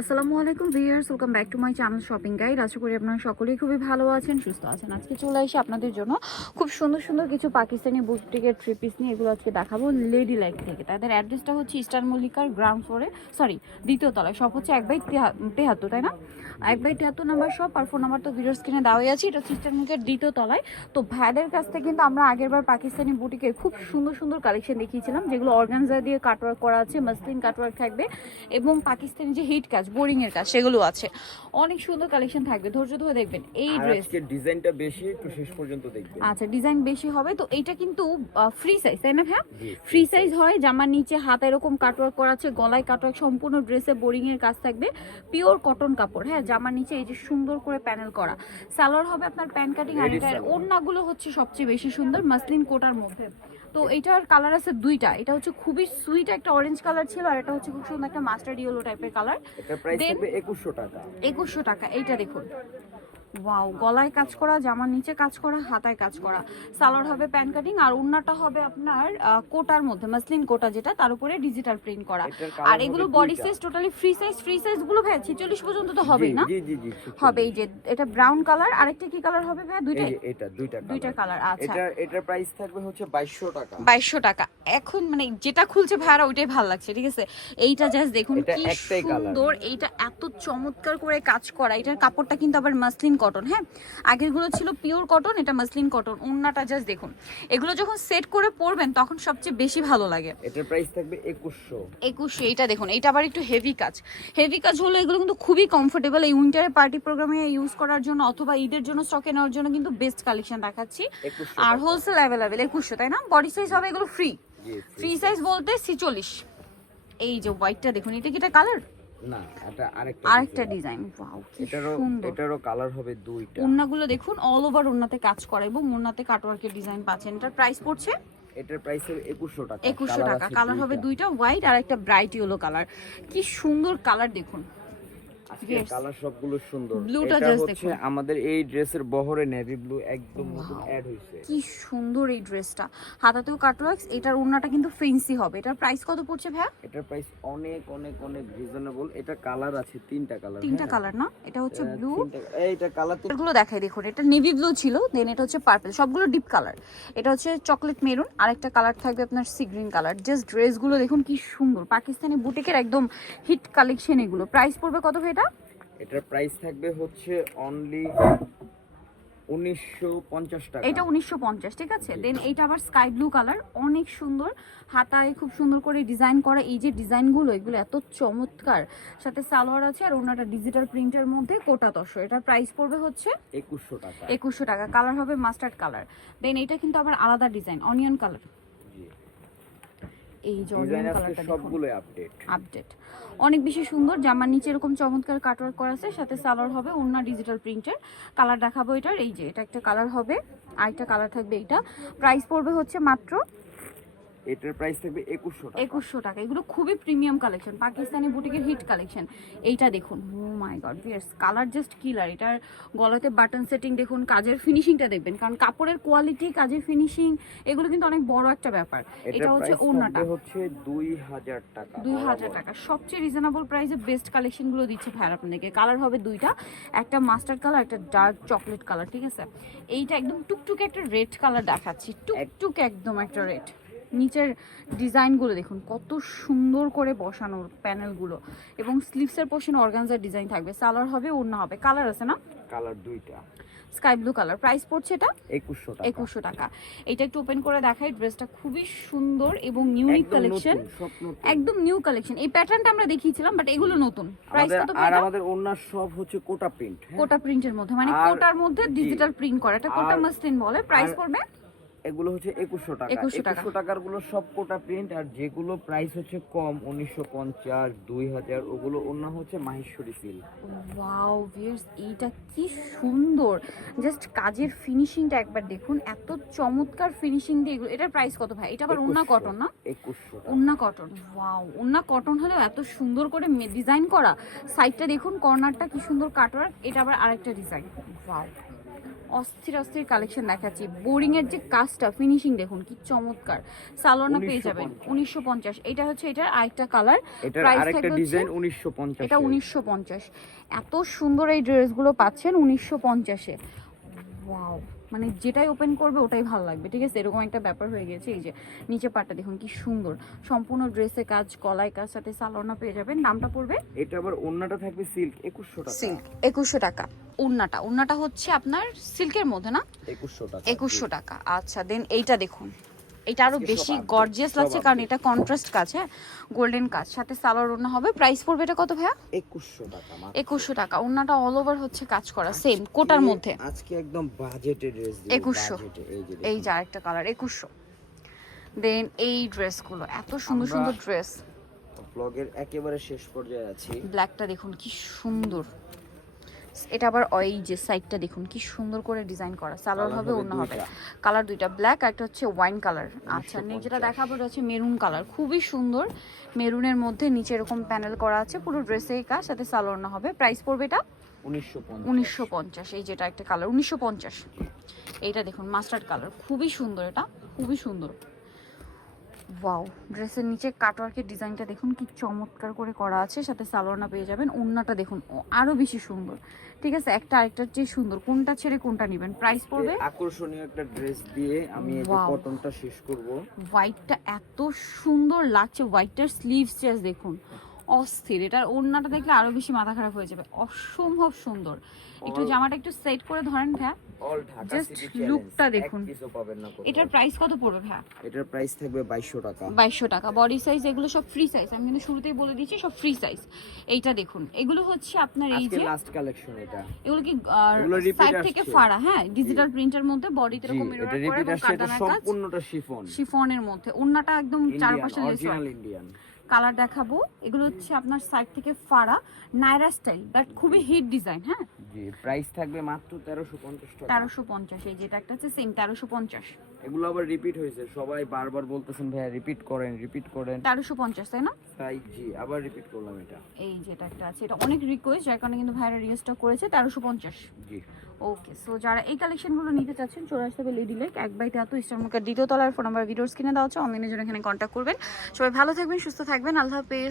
আসসালামু আলাইকুম viewers, welcome back to my channel shopping guide. আশা করি আপনারা সকলেই খুবই ভালো আছেন, সুস্থ আছেন। আজকে চলে এসে আপনাদের জন্য খুব সুন্দর সুন্দর কিছু পাকিস্তানি বুটিকের থ্রি পিস নিয়ে এগুলো আজকে দেখাবো লেডি লাইক থেকে। তাদের অ্যাড্রেসটা হচ্ছে ইস্টার মল্লিকার গ্রাউন্ড ফ্লোরে সরি দ্বিতীয় তলায়। সব হচ্ছে এক বাই তেহাত্তর, তাই না? এক বাই তেহাত্তর নাম্বার সব আর ফোন নাম্বার তো ভিডিওর স্ক্রিনে দেওয়াই আছে। এটা হচ্ছে ইস্টার মল্লিকার দ্বিতীয় তলায়। তো ভাইদের কাছ থেকে কিন্তু আমরা আগেরবার পাকিস্তানি বুটিকের খুব সুন্দর সুন্দর কালেকশন দেখিয়েছিলাম, যেগুলো অর্গানজা দিয়ে কাটওয়ার্ক করা আছে মাসলিন কাটওয়ার্ক থাকবে, এবং পাকিস্তানি যে হিট কাজ বোরিং এর কাজ সেগুলো আছে। অনেক সুন্দর কালেকশন থাকবে ধৈর্য ধরে দেখবেন। এই আর ড্রেস ডিজাইনটা বেশি একটু শেষ পর্যন্ত দেখবেন। আচ্ছা ডিজাইন বেশি হবে। তো এটা কিন্তু ফ্রি সাইজ তাই না হ্যাঁ ফ্রি সাইজ হয় জামার নিচে হাত এরকম কাটওয়ার্ক করা আছে গলায় কাটওয়ার্ক সম্পূর্ণ ড্রেসে বোরিং এর কাজ থাকবে। পিওর কটন কাপড় হ্যাঁ জামার নিচে এই যে সুন্দর করে প্যানেল করা। সালোয়ার হবে আপনার প্যান কাটিং আর এটার। ওড়নাগুলো হচ্ছে সবচেয়ে বেশি সুন্দর মাসলিন কোটার মধ্যে। তো এটার কালার আছে দুইটা। এটা হচ্ছে খুবই সুইট একটা অরেঞ্জ কালার ছিল আর এটা হচ্ছে খুব সুন্দর একটা মাস্টার্ড ইয়েলো টাইপের কালার এটা প্রাইস Then- থাকবে একুশশো টাকা। 2100 টাকা এইটা দেখুন। ওয়াও গলায় কাজ করা জামার নিচে কাজ করা হাতায় কাজ করা। সালোয়ার হবে প্যান কাটিং আর ওড়নাটা হবে আপনার কোটার মধ্যে মাসলিন কোটা যেটা তার উপরে ডিজিটাল প্রিন্ট করা। আর এগুলো body size totally free size free সাইজগুলো ভাই ছেচল্লিশ পর্যন্ত তো হবেই জি, না? জি জি জি হবে এই যে এটা ব্রাউন কালার আরেকটা কি কালার হবে ভাই? এই এটা দুইটা দুইটা কালার আচ্ছা। এটা এটার প্রাইস থাকবে হচ্ছে বাইশশো টাকা। বাইশশো টাকা। এখন মানে যেটা খুলছে ভাইয়ারা ওইটাই ভালো লাগছে ঠিক আছে? এইটা জাস্ট দেখুন কি সুন্দর এইটা এত চমৎকার করে কাজ করা। এটার কাপড়টা কিন্তু আবার মাসলিন কটন হ্যাঁ? আগেরগুলো ছিল পিওর কটন এটা মাসলিন কটন ওন্নাটা জাস্ট দেখুন। এগুলো যখন সেট করে পরবেন তখন সবচেয়ে বেশি ভালো লাগে। এটার প্রাইস থাকবে একুশশো। একুশে এইটা দেখুন এটা আবার একটু হেভি কাজ। হেভি কাজ হলো এগুলো কিন্তু খুবই কমফোর্টেবল এই উইন্টারে পার্টি প্রোগ্রামে ইউজ করার জন্য অথবা ঈদের জন্য স্টকে নেওয়ার জন্য কিন্তু বেস্ট কালেকশন দেখাচ্ছি। আর হোলসেল অ্যাভেলেবেল একুশশো তাই না? বডি সাইজ হবে এগুলো ফ্রি ফ্রি সাইজ বলতে ছিচল্লিশ। এই যে হোয়াইটটা দেখুন এটা কি এটা কালার না এটা আরেকটা আরেকটা ডিজাইন ওয়াও কি সুন্দর। এটারও কালার হবে দুইটা। ওন্নাগুলো দেখুন অল ওভার ওন্নাতে কাজ করা এবং ওন্নাতে কাটওয়ার্কের ডিজাইন পাচ্ছেন। এটার প্রাইস পড়ছে এটার প্রাইস হবে একুশশো টাকা। একুশশো Colour টাকা। কালার হবে দুইটা হোয়াইট আর একটা ব্রাইট ইয়েলো কালার কি সুন্দর কালার দেখুন। আজকে কালার সবগুলো সুন্দর। Blue টা এটা দেখুন। আমাদের এই ড্রেসের বহরে নেভি ব্লু একদম নতুন অ্যাড হয়েছে। কি সুন্দর এই ড্রেসটা। হাতাতেও কাটওয়ার্কস এটার কিন্তু ফেন্সি হবে। এটার প্রাইস কত পড়ছে ভাইয়া? এটার প্রাইস অনেক অনেক অনেক রিজনেবল এটা কালার আছে তিনটা কালার তিনটা কালার না? এটা হচ্ছে ব্লু এইটা কালার দেখাই দেখুন। এটা নেভি ব্লু ছিল দেন এটা হচ্ছে পার্পল সবগুলো ডিপ কালার এটা হচ্ছে চকলেট মেরুন আরেকটা কালার থাকবে আপনার সি গ্রিন কালার জাস্ট ড্রেসগুলো দেখুন কি সুন্দর। পাকিস্তানি বুটিকের একদম হিট কালেকশন এগুলো। প্রাইস পড়বে কত ভাই এটা? এটার প্রাইস থাকবে হচ্ছে অনলি উনিশশো পঞ্চাশ টাকা। এটা উনিশশো পঞ্চাশ ঠিক আছে? দেন এইটা আবার স্কাই ব্লু কালার অনেক সুন্দর। হাতায় খুব সুন্দর করে ডিজাইন করা এই যে ডিজাইনগুলো এগুলো এত চমৎকার। সাথে সালোয়ার আছে আর ওনাটা ডিজিটাল প্রিন্টের মধ্যে কোটা এটার প্রাইস পড়বে হচ্ছে একুশশো টাকা। একুশশো টাকা। কালার হবে মাস্টার্ড কালার দেন এটা কিন্তু আবার আলাদা ডিজাইন অনিয়ন কালার এই আজকে কালারটা সবগুলো আপডেট আপডেট অনেক বেশি সুন্দর জামার নিচে এরকম চমৎকার কাটওয়ার্ক করা আছে সাথে সালোয়ার হবে অন্য ডিজিটাল প্রিন্টের কালার দেখাবো এটার এই যে এটা একটা কালার হবে আরেকটা কালার থাকবে এটা প্রাইস পড়বে হচ্ছে মাত্র এটার প্রাইস থাকবে একুশশো টাকা। একুশশো টাকা। এগুলো খুবই প্রিমিয়াম কালেকশন পাকিস্তানি বুটিকের হিট কালেকশন এইটা দেখুন ও my god viewers colour just killer এটার গলাতে বাটন সেটিং দেখুন কাজের ফিনিশিংটা দেখবেন। কারণ কাপড়ের কোয়ালিটি কাজের ফিনিশিং এগুলো কিন্তু অনেক বড় একটা ব্যাপার। এটা হচ্ছে ওড়নাটা। হচ্ছে দুই হাজার টাকা। দুই হাজার টাকা। সবচেয়ে রিজনেবল প্রাইসে বেস্ট কালেকশনগুলো দিচ্ছে ভাইয়ার আপনাদেরকে। কালার হবে দুইটা। একটা মাস্টার্ড কালার একটা ডার্ক চকলেট কালার ঠিক আছে? এইটা একদম টুকটুকে একটা রেড কালার দেখাচ্ছি। টুকটুকে একদম একটা রেড নিচের ডিজাইনগুলো দেখুন কত সুন্দর করে বসানো প্যানেলগুলো। এবং স্লিভসের পোর্শন অর্গানজার ডিজাইন থাকবে। সালোয়ার হবে ওড়না হবে। কালার আছে না? কালার দুইটা। স্কাই ব্লু কালার প্রাইস পড়ছে এটা? একুশশো টাকা। একুশশো টাকা। এটা একটু ওপেন করে দেখাই ড্রেসটা খুবই সুন্দর এবং ইউনিক কালেকশন। একদম নিউ কালেকশন এই প্যাটার্নটা আমরা দেখিয়েছিলাম বাট এগুলো নতুন। প্রাইস কত আর আমাদের ওনার সব হচ্ছে কোটা প্রিন্ট কোটা প্রিন্টের মধ্যে মানে কোটার মধ্যে ডিজিটাল প্রিন্ট করা। এটা কোটা মাসলিন বলে। প্রাইস পড়বে? এগুলো হচ্ছে একুশশো টাকা। 2100 টাকা। একুশশো টাকারগুলো সব কোটা প্রিন্ট আর যেগুলো প্রাইস হচ্ছে কম উনিশশো পঞ্চাশ দুই হাজার ওগুলো অন্য হচ্ছে মাহেশ্বরী সিল ওয়াও ভিয়ার্স এইটা কি সুন্দর। জাস্ট কাজের ফিনিশিংটা একবার দেখুন এত চমৎকার ফিনিশিং দিয়ে এগুলো এটার প্রাইস কত ভাই? এটা আবার উন্না কটন না? একুশশো উন্না কটন ওয়াও উন্না কটন হলেও এত সুন্দর করে ডিজাইন করা। সাইডটা দেখুন কর্নারটা কি সুন্দর কাটওয়ার্ক এটা আবার আরেকটা ডিজাইন ওয়াও অস্থির অস্থির কালেকশন দেখাচ্ছি। বোরিং এর যে কাজটা ফিনিশিং দেখুন কি চমৎকার। সালোনা পেয়ে যাবেন। 1950 উনিশশো পঞ্চাশ। এটা হচ্ছে এটার আরেকটা কালার আরেকটা থাকবে হচ্ছে- ডিজাইন উনিশশো পঞ্চাশ এটা উনিশশো পঞ্চাশ। এত সুন্দর এই ড্রেসগুলো পাচ্ছেন উনিশশো পঞ্চাশে ওয়াও মানে যেটাই ওপেন করবে ওটাই ভালো লাগবে। ঠিক আছে? এরকম একটা ব্যাপার হয়ে গেছে। এই যে নিচে পাটটা দেখুন কি সুন্দর। সম্পূর্ণ ড্রেসে কাজ কলাই কাজ সাথে সালোনা পেয়ে যাবেন। নামটা পড়বে? এটা আবার অন্যটা থাকবে সিল্ক একুশশো টাকা। সিল্ক একুশশো টাকা। উন্নাটা উন্নাটা হচ্ছে আপনার সিল্কের মধ্যে না? একুশশো টাকা আচ্ছা দেন এইটা দেখুন। এটা আরও বেশি গর্জিয়াস লাগছে কারণ এটা কন্ট্রাস্ট কাজ হ্যাঁ? গোল্ডেন কাজ সাথে সালোয়ার ওড়না হবে। প্রাইস পড়বে এটা কত ভাইয়া? একুশশো টাকা। একুশশো টাকা ওড়নাটা অল ওভার হচ্ছে কাজ করা সেম কোটার মধ্যে। আজকে একদম বাজেটে ড্রেস 2100 এই যে আরেকটা কালার একুশশো। দেন এই ড্রেসগুলো এত সুন্দর সুন্দর ড্রেস ব্লগের একেবারে শেষ পর্যায়ে আছি। ব্ল্যাকটা দেখুন কি সুন্দর। এটা আবার এই যে সাইডটা দেখুন কি সুন্দর করে ডিজাইন করা। সালোয়ার হবে অন্য হবে। কালার দুইটা ব্ল্যাক আর একটা হচ্ছে ওয়াইন কালার আচ্ছা 1950 যেটা দেখাবো এটা হচ্ছে মেরুন কালার খুবই সুন্দর। মেরুনের মধ্যে নিচে এরকম প্যানেল করা আছে পুরো ড্রেসে কাজ সাথে সালোয়ার না হবে। প্রাইস পড়বে এটা? উনিশশো পঞ্চাশ। এই যেটা একটা কালার উনিশশো পঞ্চাশ। এইটা দেখুন মাস্টার্ড কালার খুবই সুন্দর এটা খুবই সুন্দর। ওয়াও ড্রেসের নিচে কাটওয়ার্কের ডিজাইনটা দেখুন কি চমৎকার করে করা আছে সাথে সালোয়ারনা পেয়ে যাবেন ওড়নাটা দেখুন ও আরও বেশি সুন্দর। ঠিক আছে একটা আরেকটার চেয়ে সুন্দর কোনটা ছেড়ে কোনটা নেবেন প্রাইস পড়বে? আকর্ষণীয় একটা ড্রেস দিয়ে আমি এই কটনটা শেষ করব। হোয়াইটটা এত সুন্দর লাগছে হোয়াইটটার স্লিভস জাস্ট দেখুন। অস্থির। এটার ওড়নাটা দেখলে আরও বেশি মাথা খারাপ হয়ে যাবে। অসম্ভব সুন্দর। একটু জামাটা একটু সেট করে ধরেন ভ্যা। অল ঢাকা Just সিটি lookটা দেখুন। কিছু পাবেন না কোথাও। এটার প্রাইস কত পড়বে ভ্যা? এটার প্রাইস থাকবে 2200 টাকা। বাইশশো টাকা। বডি সাইজ এগুলো সব ফ্রি সাইজ আমি কিন্তু শুরুতেই বলে দিচ্ছি সব ফ্রি সাইজ এইটা দেখুন। এগুলো হচ্ছে আপনার এই যে লাস্ট কালেকশন এটা। এগুলো কি সাইড থেকে ফাড়া হ্যাঁ? ডিজিটাল প্রিন্টের মধ্যে বডিতে জি এরকম মিরর করে সম্পূর্ণটা শিফন শিফনের মধ্যে। ওন্নাটা একদম চারপাশে লেস ইন্ডিয়ান কালার দেখাবো। এগুলো হচ্ছে আপনার সাইড থেকে ফাড়া নাইরা স্টাইল বাট খুবই হিট ডিজাইন হ্যাঁ? জি প্রাইস থাকবে মাত্র 1350 টাকা। তেরোশো পঞ্চাশ এই যেটা একটা হচ্ছে সেম তেরোশো পঞ্চাশ। এগুলো আবার রিপিট হয়েছে সবাই বারবার বলতেছেন ভাইয়া রিপিট করেন রিপিট করেন। তেরোশো পঞ্চাশ তাই না? তাই জি আবার রিপিট করলাম এটা। এই যেটা একটা আছে এটা অনেক রিকোয়েস্ট যার কারণে কিন্তু ভাইরা রিস্টক করেছে তেরোশো পঞ্চাশ। জি। ওকে সো যারা এই কালেকশনগুলো নিতে চাচ্ছেন চলে আসতে হবে লেডি লেক এক বাই তেহাত্তর ইস্টার মার্কেট দ্বিতীয় তলার ফোন নাম্বার ভিডিওস কিনে দেওয়া হচ্ছে অনলাইনে জন্য এখানে কন্ট্যাক্ট করবেন। সবাই ভালো থাকবেন সুস্থ থাকবেন আল্লাহ হাফেজ।